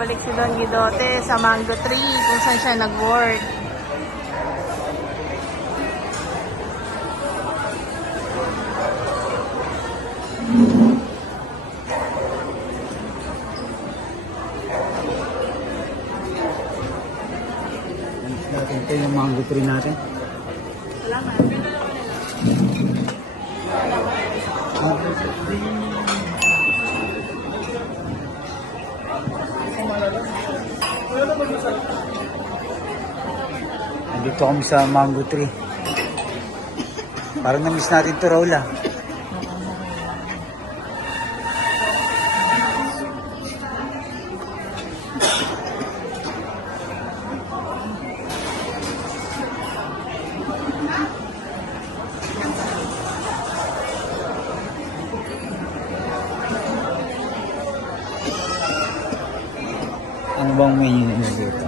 Babalik si Don Guidote sa Mango Tree kung saan siya nag-work. Ito yung mango tree natin. Salamat. Nandito kami sa mango tree. Parang na-miss natin to, Raul, ah. Ano bang menu nyo dito?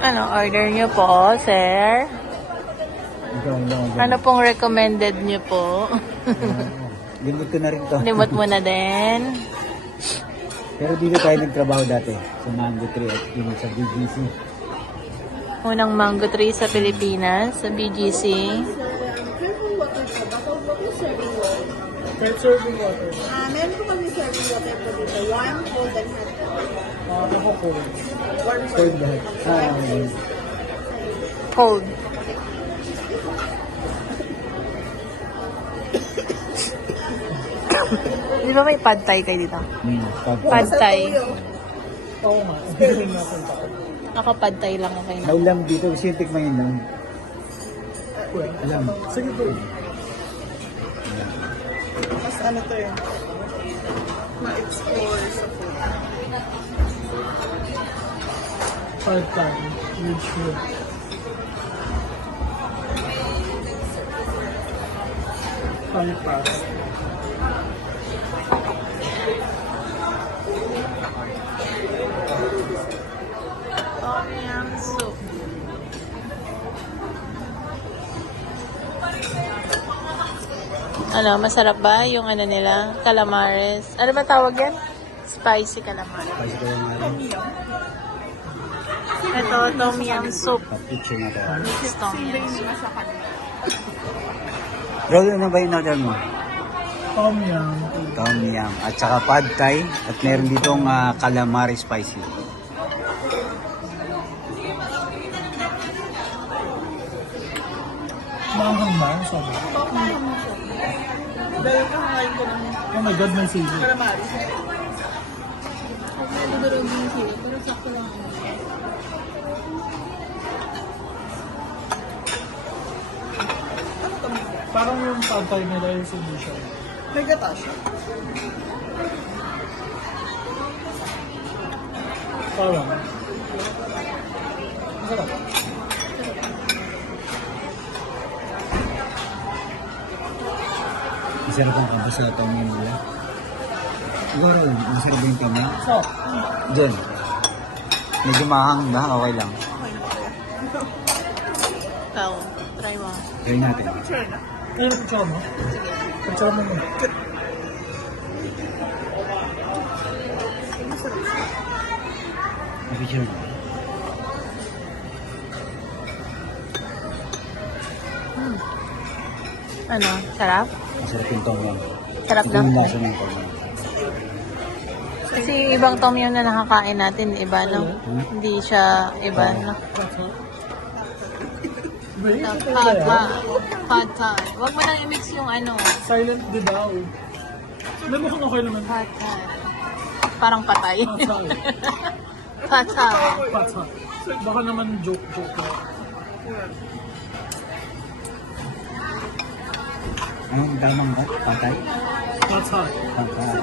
Ano order niyo po, sir? Ano pong recommended niyo po? Limot ko na rin to. Limot mo na din. Pero dito tayo nagtrabaho dati sa mango tree at dito sa BGC. Unang mango tree sa Pilipinas, sa BGC. Serving water. Meron po kami serving water po dito. One cold and hot. Ako po. Cold lahat. Cold. Di ba may pad thai kayo dito? Pad thai. Oo nga. Serving natin pa. Ako pad thai lang okay na. Naulam dito kasi yung tikman yun lang. Alam. Sige po. Mas ano to yun? Ma-explore sa food. Part-time. Huge food. Part-time. Tom yum soup. Ano, masarap ba yung ano nila? Calamares. Ano ba tawag yan? Spicy calamares. Kasi ko yung Ito, tom yum soup. picture na to. Mixed tom yum soup. Raul, ano ba yung order mo? Tom yum. Tom yum. At saka pad thai. At meron ditong calamari spicy. Manghang na. Sorry. Dahil kakain ko ng Oh my God, may sili. calamari. Parang yung pantay nila yung solution. May gata siya. Parang. Masarap. Masarap ang kanta sa tom yum nila. Ikaw, Raul, masarap ba yung tom yum? So, Diyan. Medyo mahang na. Okay lang. Ikaw, try mo. Try natin. Sure na. ayun, picture mo. Picture mo mo. Picture mo. Ano, sarap? Masarap yung tom yum. Sarap Ito lang. yung lasa ng tom yum. Kasi yung ibang tom yum na nakakain natin, iba, no? Hindi siya iba, no? Wait, Pad ito talaga thai. yan. Pad thai. Huwag mo nang i-mix yung ano, Silent di daw. May mukhang okay naman. pad thai. Parang patay. Patay. Pad thai. Patay. Baka naman joke lang. Anong tamang ba? Patay? Patay. Patay.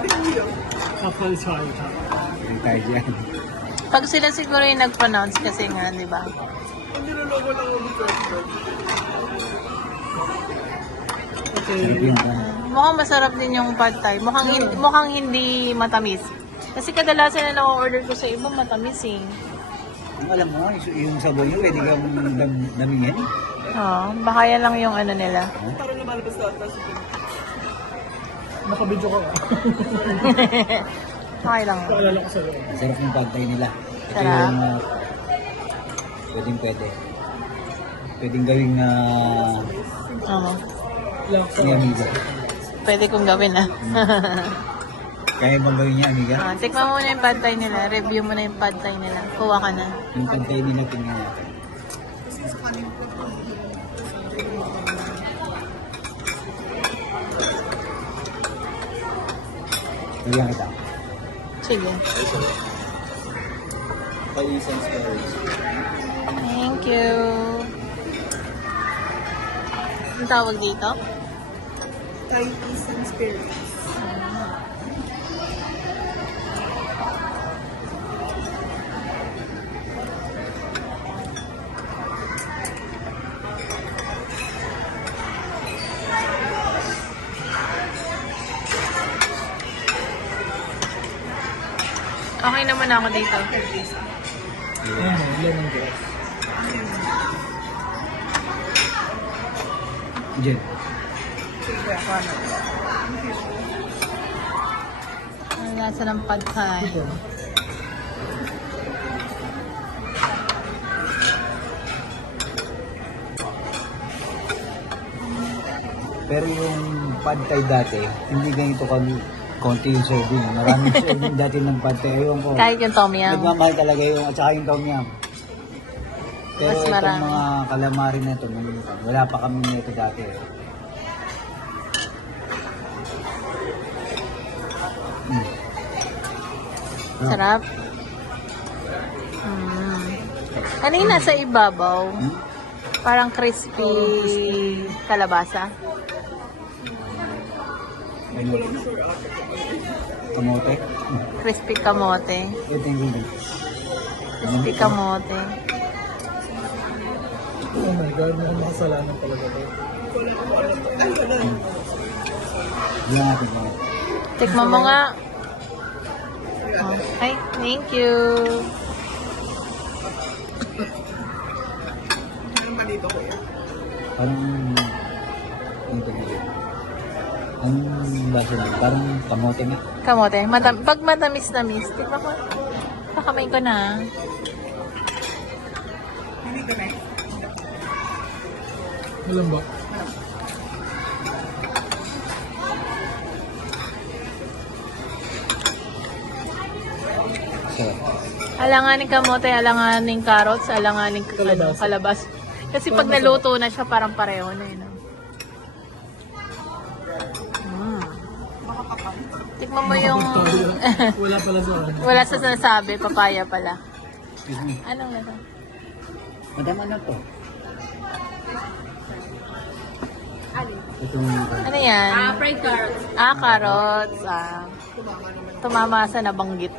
Patay chai. Hindi tayo dyan. Pag sila siguro yung nag-pronounce kasi nga, di ba? Ang nilologo lang ulit ko. Sarap yung Mukhang masarap din yung pad thai. Mukhang hindi matamis. Kasi kadalasan na na-order ko sa iba matamis eh. Ang alam mo, yung sabon nyo, pwede kang damingin. Oo, baka yan lang yung ano nila. Parang lumalabas na ata si Kim. Nakabidyo ka. Okay lang. Paalala ko sa'yo. Ang sarap yung pantay nila. Ito Sarap. yung pwede. Pwedeng gawing Oo. Lang sa ni Amiga. Pwede kong gawin ah. Kaya bang gawin niya, Amiga? Tikman mo na yung pad thai nila. Review mo na yung pad thai nila. Kuha ka na. Yung pantay nila, tingnan natin. Bigyan kita. Sige. Thank you. Ang tawag dito? Thai Peace and Spirits. Okay naman ako dito. Ayan, lemon grass. Jen. Ang lasa ng pad thai. Pero yung pad thai dati, hindi ganito kami konti yung serving. Maraming serving dati ng pad thai. Ayun ko. Kahit yung tom yum. Nagmamahal talaga yung, at saka yung tom yum. Pero Mas itong marami. mga calamari na ito, wala pa kami nito dati. Mm. Sarap. Kanina sa ibabaw, Hmm? parang crispy kalabasa. Ano? Kamote? Crispy kamote. Ito yung hindi. Crispy kamote. Oh my God, mukhang makasalanan talaga to. Hindi natin mga. Tikman mo nga. Okay, thank you. Parang dito dito. Ang lasa na, parang kamote nga. Kamote. Pag matamis-tamis, tikman ko. Pakamain ko na. Alam ba? Sarap. Alanganing kamote, alanganing carrots, alanganing Kalabasa. kalabas. Kasi pag naluto na siya, parang pareho na yun. Tikman mo yung... Wala pala sa ano. Wala sa sinasabi, papaya pala. Excuse me. Anong lasa? Madama na to. Itong Ano yan? Fried carrots. Carrots. Tumama sa nabanggit.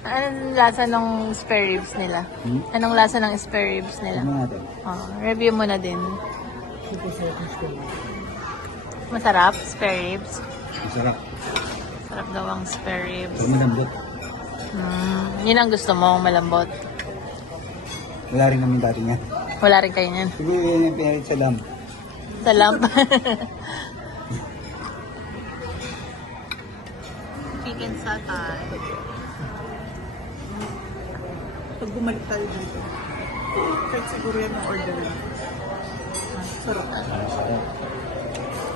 Anong lasa ng spare ribs nila? Anong lasa ng spare ribs nila? tignan natin. Review mo na din. Super seconds ko. Masarap, spare ribs. Masarap. Sarap daw ang spare ribs. Pag malambot. Yun ang gusto mo, malambot. Wala rin namin dati nga. Wala rin kayo yan. Siguro yun yung pinalit sa lamp. Sa lamp. Chicken satay. Pag bumalik tayo dito. Kahit siguro yan ang order lang. Sarap.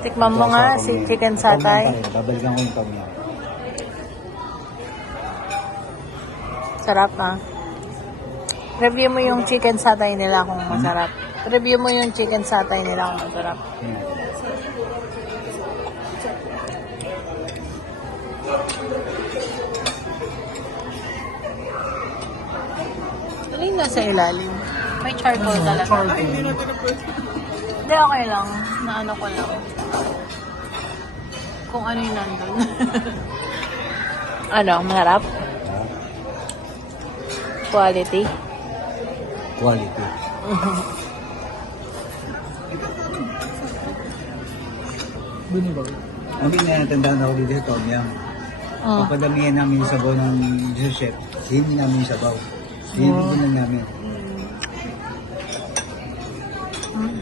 Tikman mo nga si chicken satay. Babalikan ko yung tom yum. Sarap Review mo yung chicken satay nila kung masarap. Review mo yung chicken satay nila kung masarap. Ayan. Ano yung nasa ilalim? May charcoal talaga. Charcoal. Hindi, okay lang. Naano ko lang. Kung ano yung nandun. Ano, masarap? Ah, Quality? quality. Binibaw. Kami na natandaan ako dito sa Tom Yum. Oh. Papadamihan namin yung sabaw ng chef. Hindi namin yung sabaw. Hindi lang namin. Mm.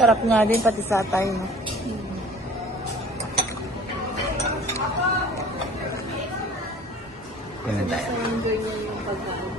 Sarap nga din pati satay. No? Ganun tayo. Enjoy niya yung pagkain.